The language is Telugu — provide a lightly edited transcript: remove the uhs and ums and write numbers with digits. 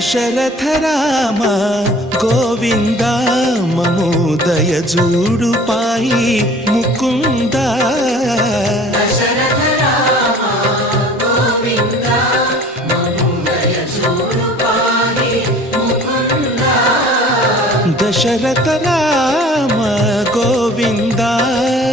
దశరథ రామ గోవింద మమోదయ జూడు పాయి ముకుంద దశరథ రామ గోవింద మమోదయ జూడు పాయి ముకుంద దశరథ రామ గో